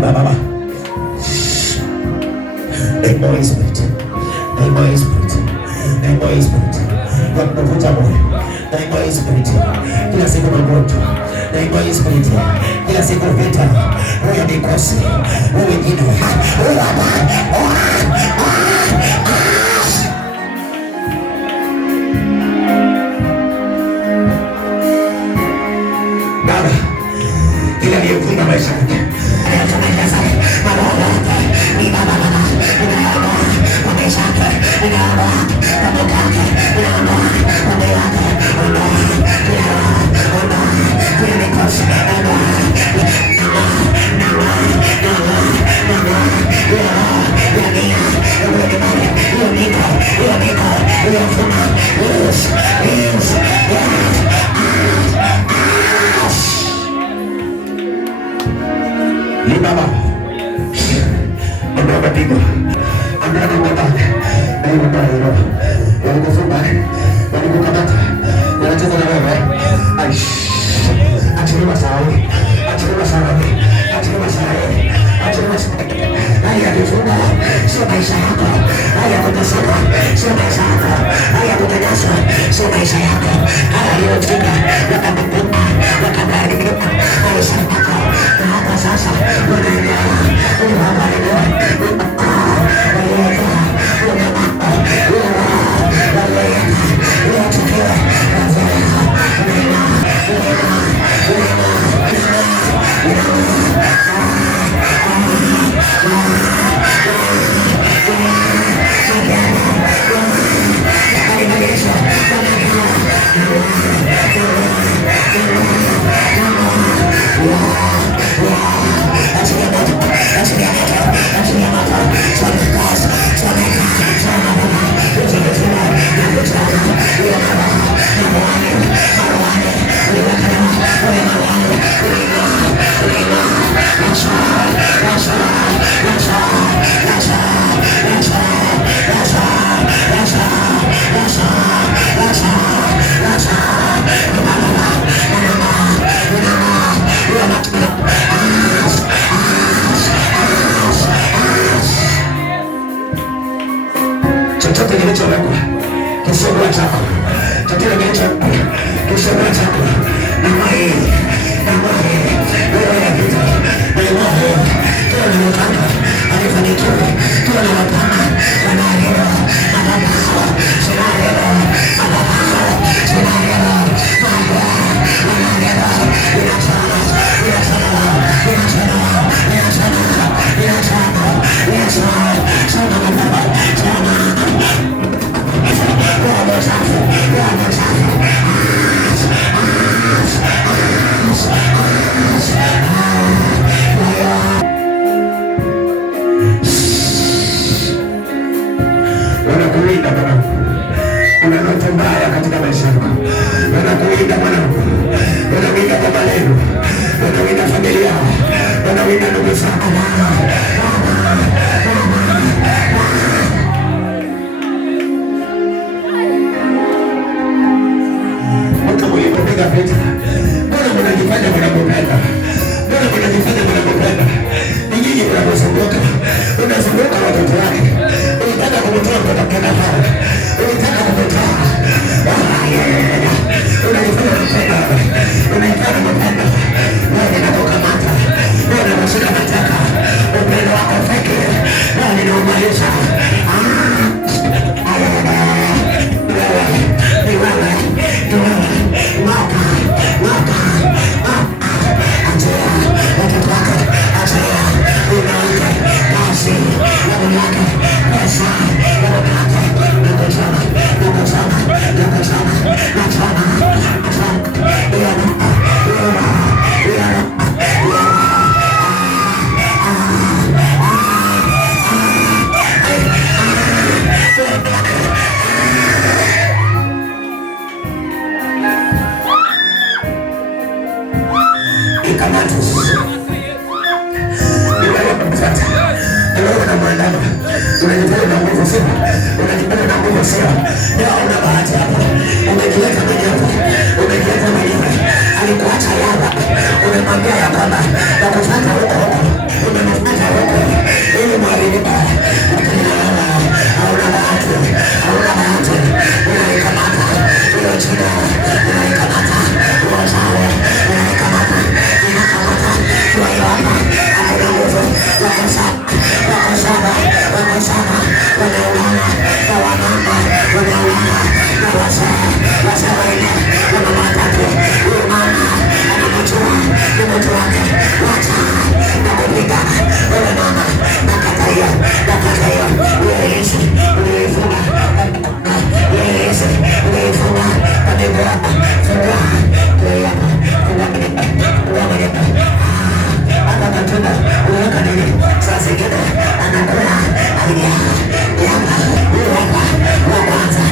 Baba, Holy Spirit, Holy Spirit, Holy Spirit, nakuvuta moyo, Holy Spirit, kila siku magonjwa, Holy Spirit, kila siku vita, roho ya mikosi, wewe jina, Baba, kila aliyefunga maisha yake Baba, ondoa mapigo, ondoa mabataka, na ondoa hilo. Walikufunga, walikukamata, wanacheza na wewe. Achilia masawi, achilia masawi, achilia masawi, achilia masawi. Haya kufunga, sio maisha yako. Haya kuteseka, sio maisha yako. Haya kunyanyaswa, sio maisha yako. Haya yote wakakufunga, wakabariki maisha yako. Na hata sasa chochote kilichowekwa kisogoa chako, chochote kilichowekwa kisogoa chako, nama hii wewe ya vita, nama hii tuwa na mapanga alifanikiwa, tuwa na mapanga wanahero madabao, sinahero madabao, sinahero wanahero inasana, inasana, inasana, inasana, inasana, inasana, sana madabao, sana wanakulinda mwanangu, unaleta mbaya katika maisha yako, wanakulinda mwanangu, wanalinda baba lenu, wanalinda familia, wanalinda ndugu zako. Mbona mnajifanya mnapopenda? Mbona mnajifanya mnapopenda? Ni nyinyi mnapozunguka, unazunguka watoto wake, unataka kumtoa mtoto kenda pale, unataka kumtoa, unajifanya mpenda, unaitaka mpenda, wewe ninakukamata, wewe unashika mateka, upendo wako unaandama, unajipata na nguvu sio, unajipata na nguvu sio. Leo una bahati hapa, umejiweka mwenyewe, umejiweka mwenyewe. Alikuacha Yaba, umemwambia ya kwamba nakufata huko huko, umemfuata huko ili mwaribika, lakini hauna bahati, hauna bahati. Unaikamata hiyo jina, unaikamata hiyo chawe, unaikamata, inakamata hiyo Yaba, hakuna nguvu. Wakosaba, wanaulana na wamama, wanaulana na wazee wengine, wana matatu. Huyu mama anamjua ni mtu wake, wacha na kupigana. Wewe mama, nakata hiyo, Yesu uliifunga, Yesu uliifunga na miguu yako, funga hata matunda uweka nini? Saa zingine anakula Yaba wa kwanza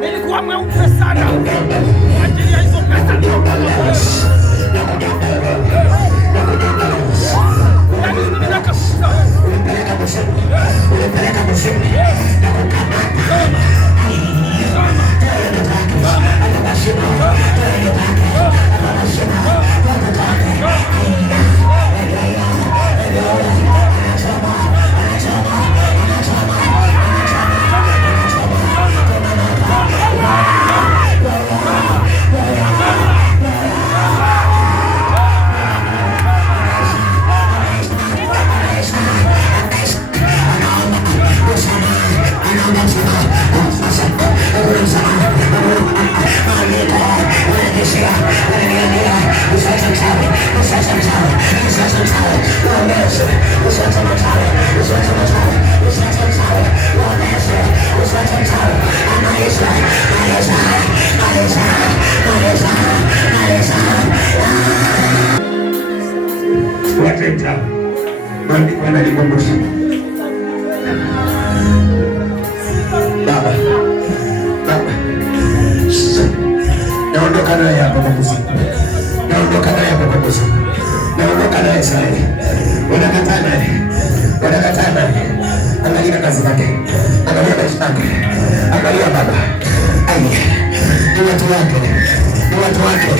nilikuwa mweupe sana kwa ajili ya hizo pesa. Naondoka naye hapa kwa kuzimu. Naondoka naye hapa kwa kuzimu. Naondoka naye Israeli. Wanakataa naye. Wanakataa naye. Angalia kazi zake. Angalia maisha yake. Angalia baba. Ai. Ni watu wake. Ni watu wake.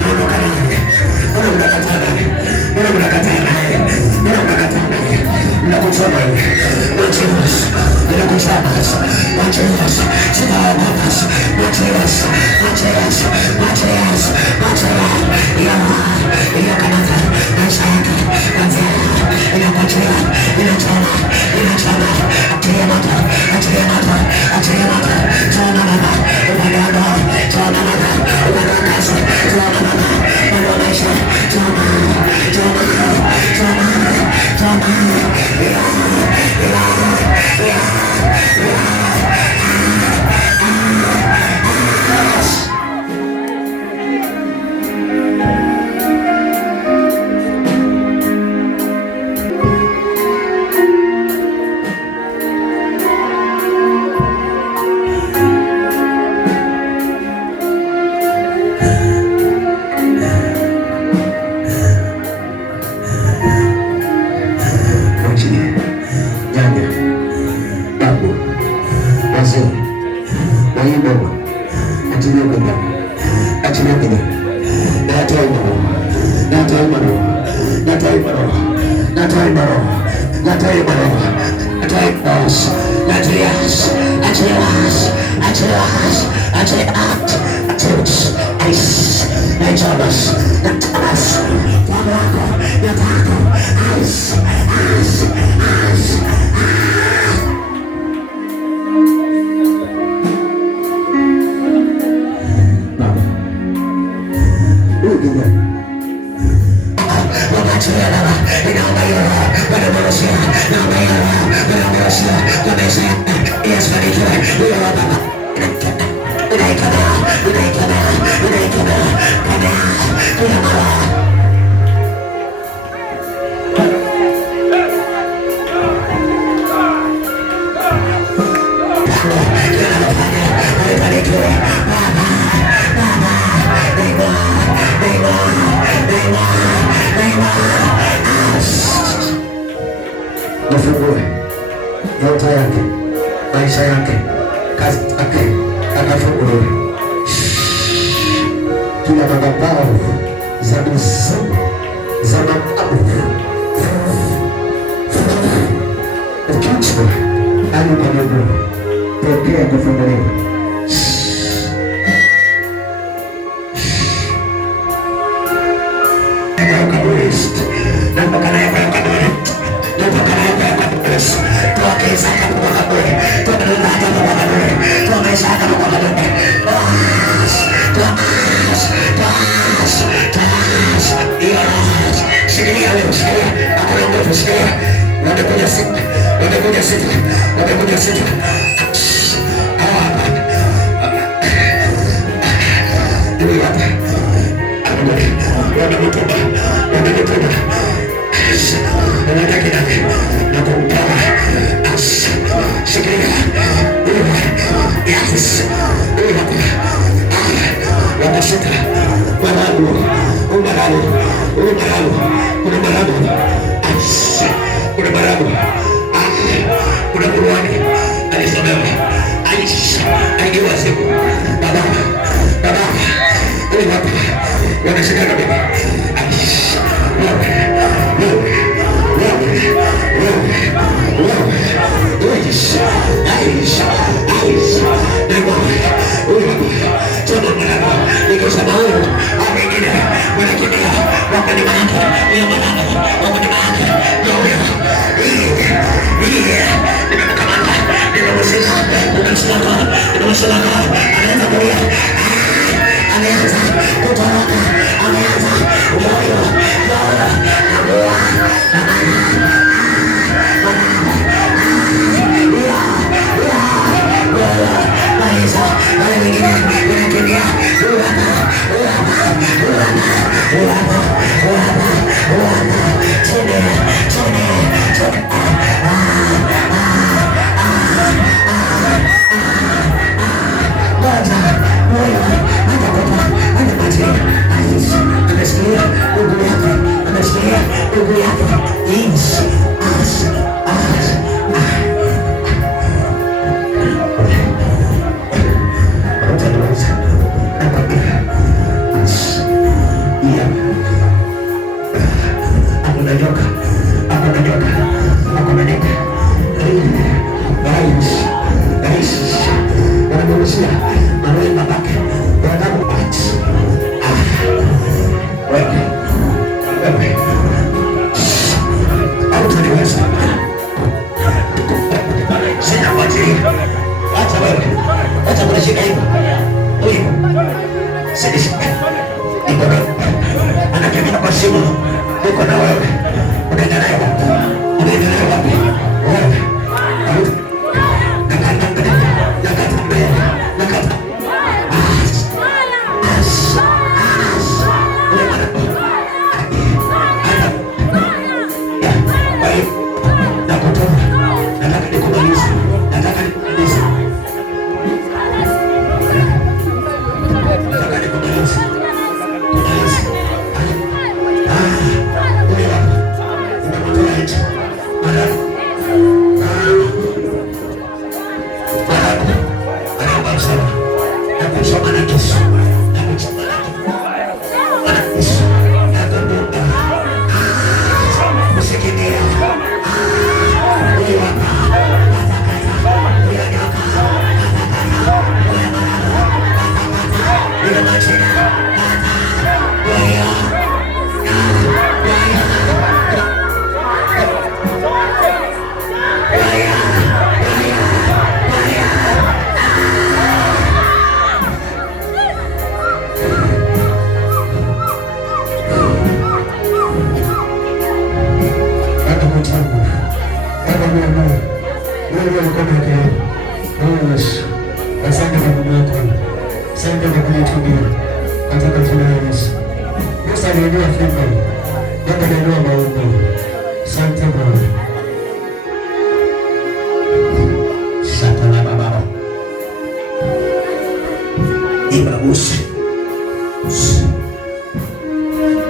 Naondoka naye. Wanakataa naye. Wanakataa naye. Wanakataa naye. Nakuchoma wewe. Machios. Ninakuchoma. Machios. Sitaogopa. Machios. Machios. Machios. Machios. Inakamata maisha yake. Inakuchoma. Inachoma. Inachoma. Achilia moto. Achilia moto. Nafungue nyota yake, maisha yake, kazi yake, akafunguliwe. Kila madhabahu za mizimu za mababu ukichwa hadi kwa miguu, pokea kufunguliwa. wewe. Acha kunishika hivyo. Huyu. Sisi. Niko na. Anakimbia kwa simu. Niko na wewe. Unaenda naye wapi? Unaenda naye wapi? Wewe. Asante kwa Mungu wako. Asante kwa kuitumia katika jina la Yesu. Yesu aliinua fimbo. Baba aliinua maumbo. Asante Bwana. Asante na Baba. Ibabushi.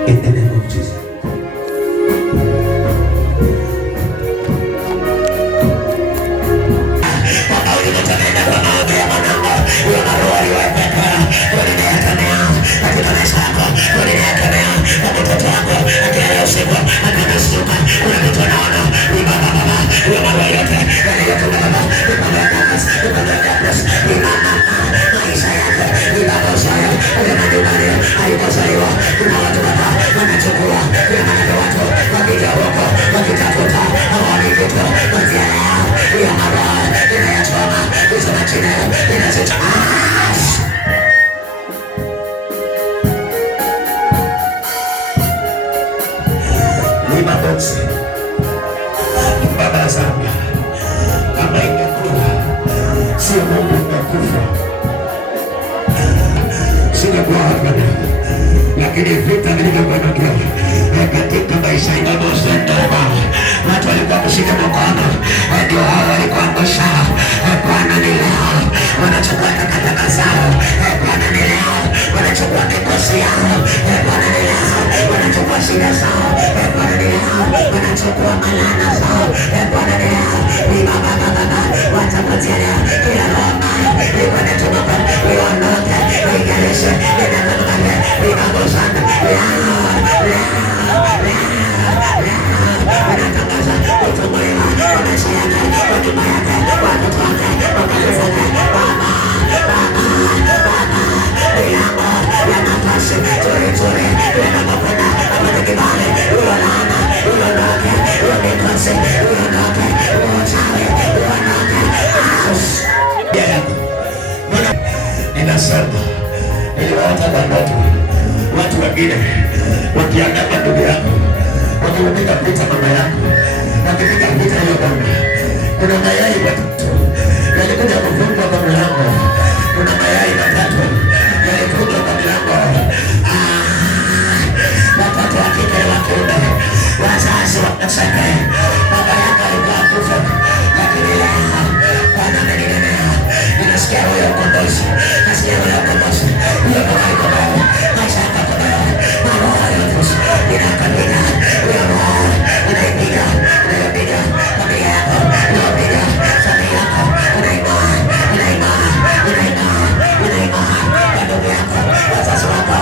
In the name of Jesus. Baba zangu, kama ingekuwa sio Mungu ungekufa, singekuwa hapa leo. Lakini vita vilivyokuwa katika maisha yangu sasa, watu walikuwa kushika mkono, ndio hao walikuangusha. Bwana ni leo wanachukua takataka zao, Bwana ni leo wanachukua mikosi yao, Bwana ni leo wanachukua shida zao, Bwana ni leo wanachukua malana zao, Bwana ni leo ni baba watapatia leo kila Roma Bwana tunaomba iondoke, igereshe inakutana inagozana wanatangaza kutubuliwa kwa maisha yake, kwa nyumba yake, kwa watoto wake, kwa kazi zake. Milango ya nafasi nzuri yanapokwenda apate kibali, uonana uondoke, uonekose uondoke, uochawe uondoke. Ninasema niliwaota kwa ndoto watu wengine wakiandama ndugu yako, wakipiga vita mama yako, wakipiga vita hiyo bwana. Kuna mayai matatu yalikuja kufungwa kwa mlango, kuna mayai matatu yalikuja kwa mlango. Watoto wa kike wa kiume, wazazi wakasema baba yako alikuwa kufa, lakini leo Bwana ameninenea. Ninasikia roho ya ukombozi, nasikia roho ya ukombozi. Hiyo roho iko ndani, maisha yako iko ndani, na roho ya Yesu inakabidha. Hiyo roho inaipiga, inaipiga familia yako, inaipiga familia yako, inainua ndugu yako, wazazi wako.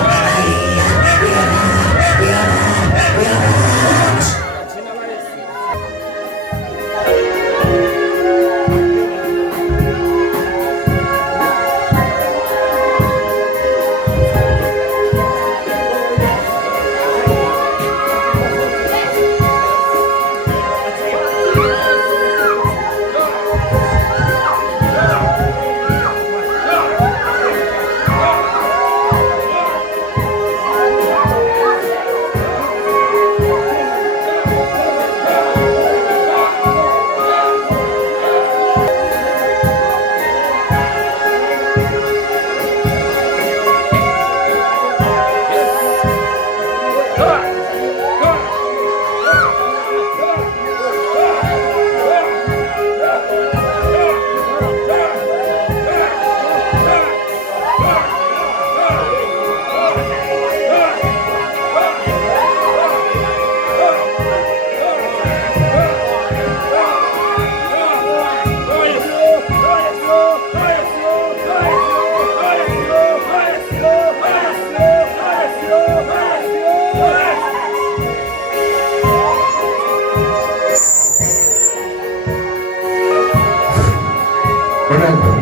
Mwanangu,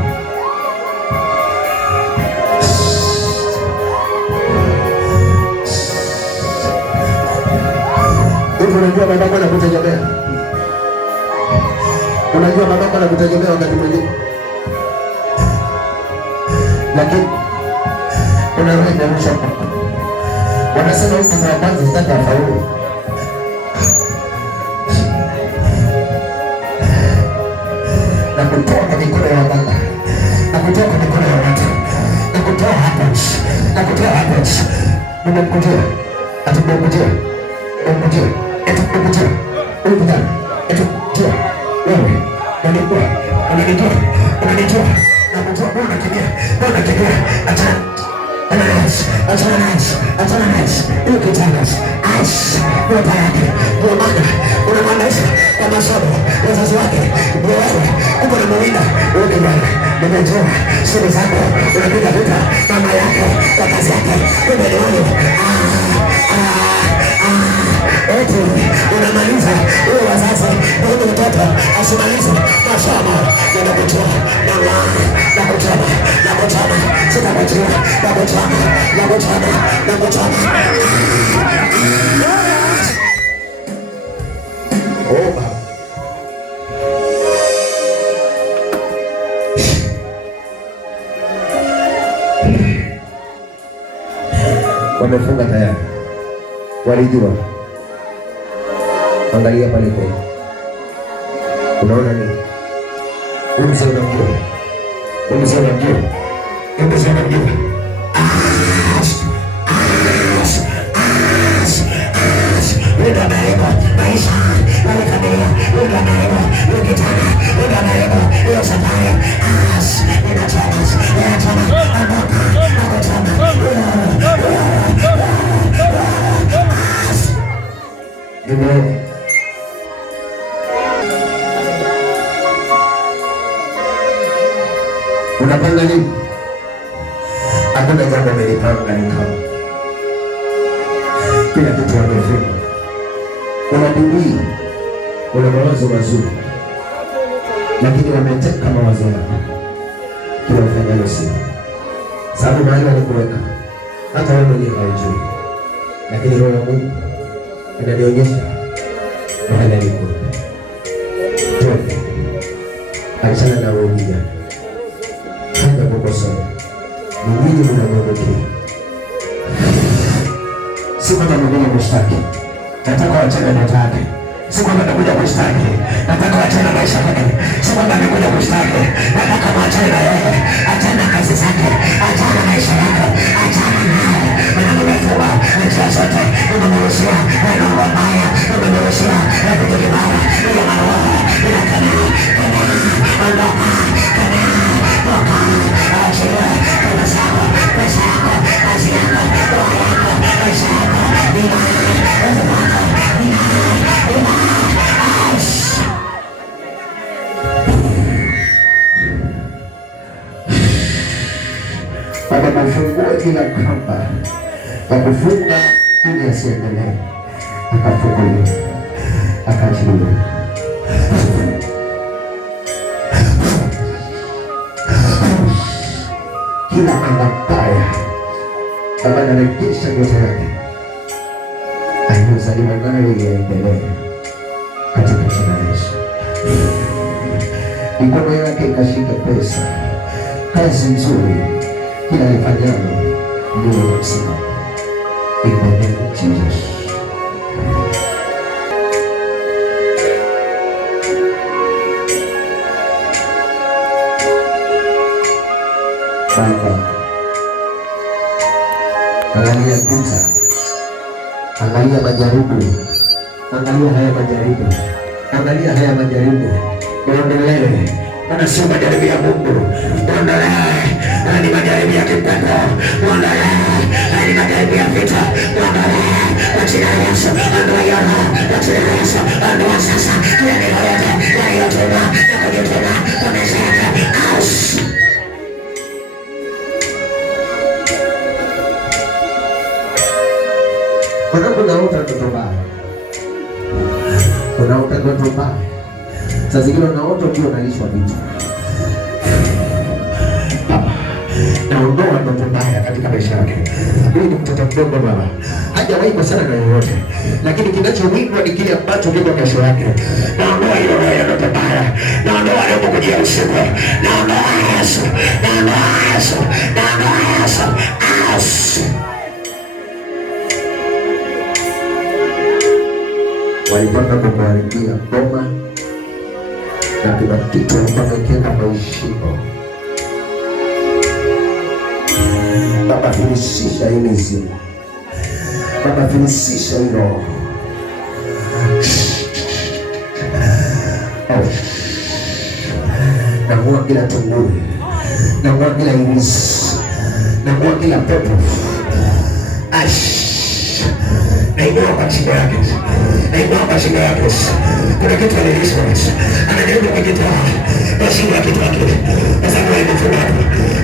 unajua babako anakutegemea. Unajua babako anakutegemea wakati mwingine. Lakini unarudi kurusha. Wanasema huko kwa kwanza sitaka faulu. Na kutoa kwa mikono ya baba. Na kutoa kwa mikono ya watu. Na kutoa hapo. Na kutoa hapo. Nimekujia. Atakujia. Nimekujia. Atakujia. Ukutana. Atakujia. Wewe. Unanijua. Unanijua. Unanijua. Na kutoa bwana kimbia. Bwana kimbia. Achana nasi. Ukitangaza. Baba yake. Bwana. Unamaanisha kwa masomo. Wazazi wake. Wewe. Uko na mawinda. Ukibana. Nimejua. Siri zako. Unapiga vita. Mama yako. Kwa kazi yake. Umeniona. Eti. Unamaliza. Uwe wazazi. Uwe mtoto. Asimalize. Masomo. Ninakutoa. Nakutoa. Sitakutoa. Nakutoa. Oba. Wamefunga tayari. Walijua. Angalia pale kwa. Unaona nini? Umze unajua. Unapanga nini? Hakuna jambo nilipanga ni kama kila kitu amefanya. Kuna bidii, kuna mawazo mazuri, lakini wameteka mawazo yako kila ufanyalo siku. Sababu mahali alikuweka hata wewe mwenyewe haujui, lakini Roho wa Mungu ananionyesha mahali alikuweka. Twende, achana na wewe kijana. Hata kukosoa ni nini mnamwondokea? Si kwamba nakuja kushtaki, nataka wachane na take. Si kwamba nakuja kushtaki, nataka wachane maisha yake. Si kwamba nakuja kushtaki, nataka wachane na yeye, achana kazi zake, achana maisha yake, achana naye. Unamwelewa njia zote, unamruhusia mambo mabaya, unamruhusia vitu vibaya, unamroho, unakana, ondoka, achilia pesa yako, kazi yako, roho yako, maisha yako, akafungua kila kamba ya kufunga ili asiendelee, akafunguliwa, akaachiliwa. Kila anga mbaya ambayo anarejesha nyota yake aliyozaliwa nayo iendelee katika jina la Yesu. Mikono yake ikashika pesa, kazi nzuri, kila alifanyalo ndio msima. In the name of Jesus. Baba, angalia vita, angalia majaribu, angalia haya majaribu, muondolee. Maana sio majaribu ya Mungu, muondolee. Ni majaribu ya kipepo, muondolee. Ni majaribu ya vita, muondolee. Kwa jina la Yesu, ondoa yote, kwa jina la Yesu, ondoa sasa. Yote yaliyotenda, yakujitenda, kwa maisha yake. Unaota ndoto mbaya. Saa zingine unaota ukiwa unalishwa vitu. naondoa ndoto mbaya katika maisha yake. Huyu ni mtoto mdogo baba, hajawahi kukosana na yoyote, lakini kinachowindwa ni kile ambacho kiko kesho yake. Naondoa hiyo roho ya ndoto mbaya, naondoa leo kujia usiku, naondoa Yesu, naondoa Yesu, naondoa Yesu. Walipanga kumharibia boma na kila kitu wamekeka maishimo. Baba, filisisha hii mizimu. Baba, filisisha hii roho. Nang'oa kila tunguri, nang'oa kila ibilisi, nang'oa kila pepo. Nainua kwa jina yake, nainua kwa jina yake. Kuna kitu alilishwa, anajaribu kukitoa, basi kwa kitu kile, kwa sababu imefunga.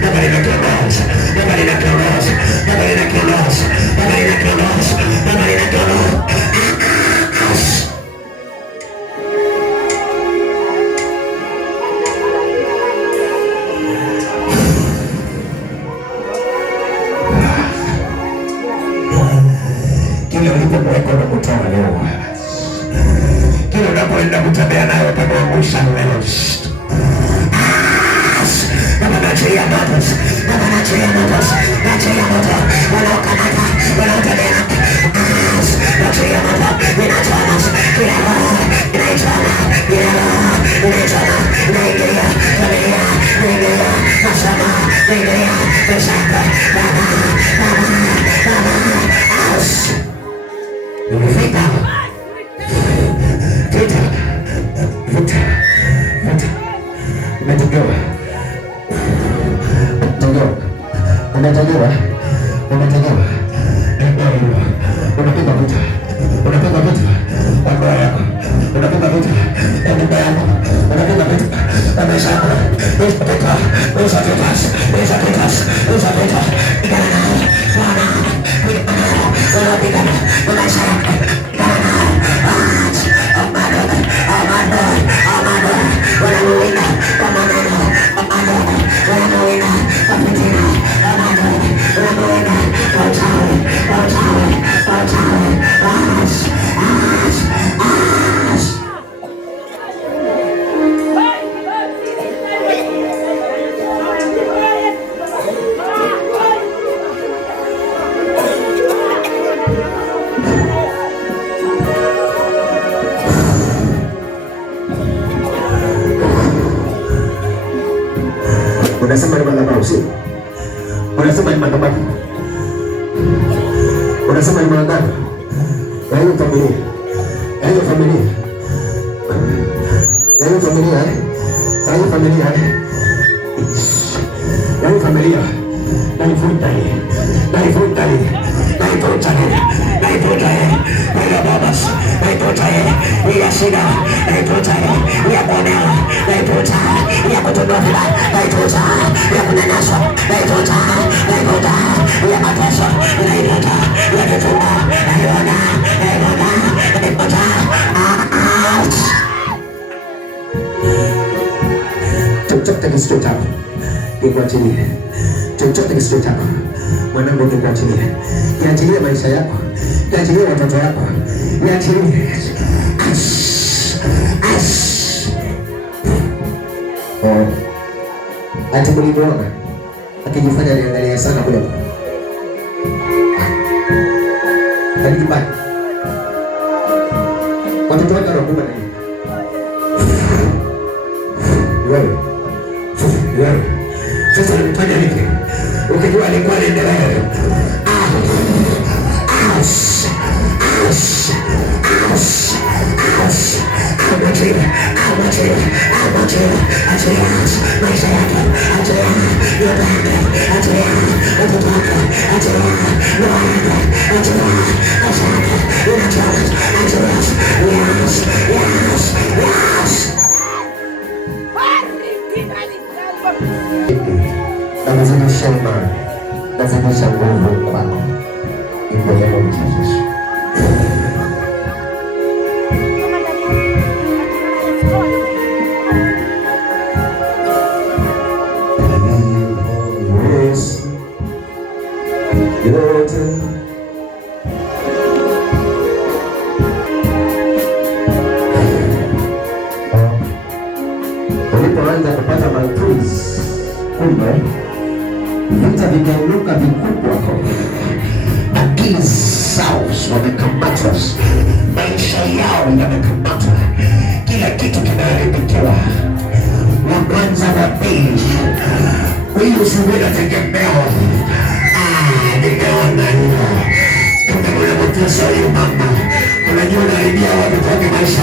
Baba ninakiongoza, Baba ninakiongoza, Baba ninakiongoza, Baba ninakiongoza, Baba ninakiongoza. Kile ulipomweka na kutoa leo, kile unapoenda kutembea nayo utakuangusha leo. Baba, nachilia moto, Baba, nachilia moto, nachilia moto, wanaokamata, wanaotembea, nachilia moto, ninachoma kila roho, ninaichoma kila roho, ninaichoma, naingilia familia, naingilia masomo, naingilia mashaka. Baba, Baba, Baba, vita, vita, vita, vita, umetolewa, umetolewa, umetolewa, unapiga vita, unapiga vita, wako yako, unapiga vita, nyumba yako, unapiga vita, maisha yako, usapita, usapita, usapita, usapita, pigana nao, pigana nao, unapigana, maisha yako, pigana nao, wanamuwinda kwa maneno, wanamuwinda kwa fitina, wanamuwinda kwa uchawi, kwa uchawi, kwa uchawi. Unasema ni madhabahu, sio? Unasema ni madhabahu. Unasema ni madhabahu. Ya hiyo familia. Ya hiyo familia. Ya hiyo familia. Ya hiyo familia. Ya hiyo familia. Naifuta hii. Naifuta hii. Naifuta hii. Naifuta hii. Bila babas. Naifuta hii. Bila shida. Naifuta hii. Ya kuonewa. Naifuta. Ya kutolewa vibaya. Naifuta. Ya kunyanyaswa. Naifuta. Naifuta. Ya mateso. Naifuta. Ya kifungo. Naifuta. Naifuta. Naifuta. Chochote kisicho chako kikuachilie. Chochote kisicho chako mwanangu kikuachilie. Kiachilie maisha yako, kiachilie watoto wako, kiachilie. Ati mlimuona akijifanya niangalia sana kule alijibaki watoto wake wanakuwa na wewe sasa unafanya nini? Ukijua alikuwa anaendelea maisha yake, nazidisha imani, nazidisha nguvu kwako. In the name of Jesus. Yes. kumbe vita vimeinuka vikubwa. Akili zao wamekamatwa, maisha yao yamekamatwa, kila kitu kinaharibikiwa. Wa kwanza wa pili, huyu suwila tegemeo. Nimeona hiyo. Kuna mateso ya mama. Unajua unaharibia watoto wake maisha.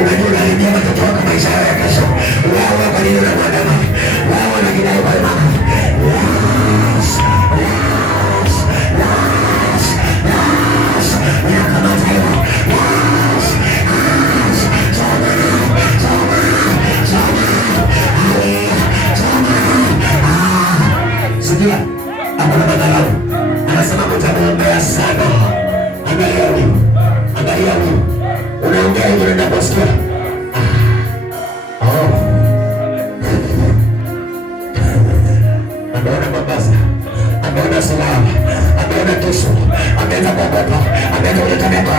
Unajua unaharibia watoto wake maisha yao ya kesho. Wewe kwa nini unamwandama? Wewe unakidai kwa mama. Unakamata hiyo. Sikia, hakuna madharau. Anasema mtamuombea sana. Angalia huyu, angalia huyu. Unaongea hivi unaenda kusikia. Ameona mabasa, ameona silaha, ameona kisu, ameanza kuogopa, ameanza kutetemeka.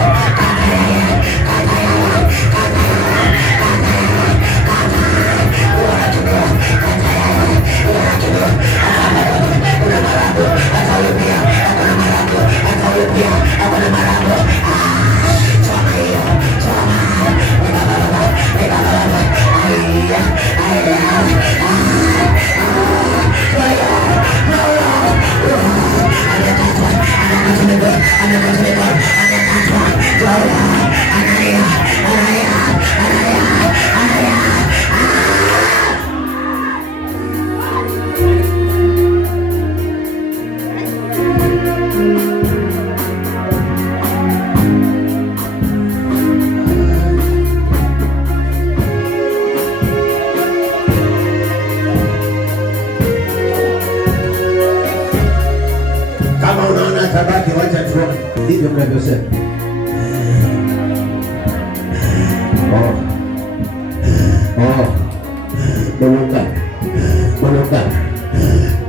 Kama unaona tabaki, wacha tuone ndivyo mnavyosema.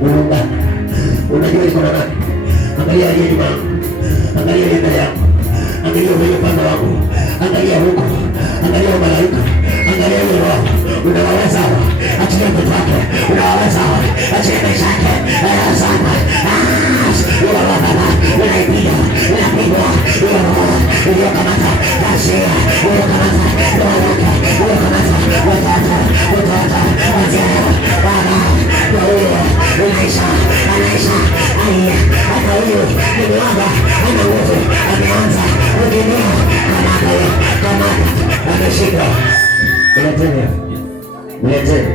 Mulunga. Unajua iko na nani? Angalia aliye nyuma yangu. Angalia aliye mbele yangu. Angalia huyo upande wangu. Angalia huko. Angalia malaika. Angalia huyo roho. Unawaweza hawa. Achilia mtoto wake. Unawaweza hawa. Achilia maisha yake. Sana. Unaipiga. Unapigwa. Uliokamata. Kasia. Uliokamata. Uliokamata. Watoto. Wazee. Baba. Anaisha. Hata huyu ni mwaga. Ana nguvu. Ameanza kukimbia. Kamata. Ameshika. Mleteni.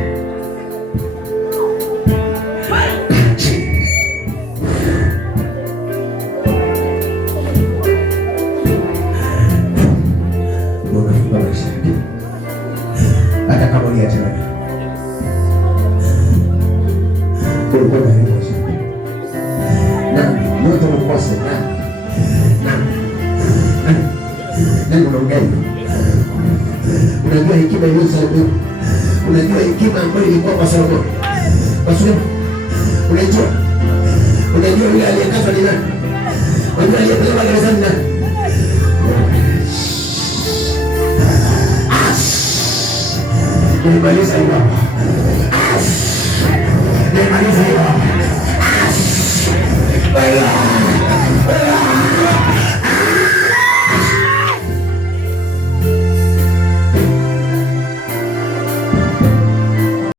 Hata kama uliacha yote ukose nani unaongea hivi? Unajua hekima iliyo Solomoni, unajua hekima ambayo ilikuwa kwa Solomoni. Unajua yule aliyekatwa ni nani? Unajua aliyepelekwa gerezani ni nani? Nimaliza hiyo.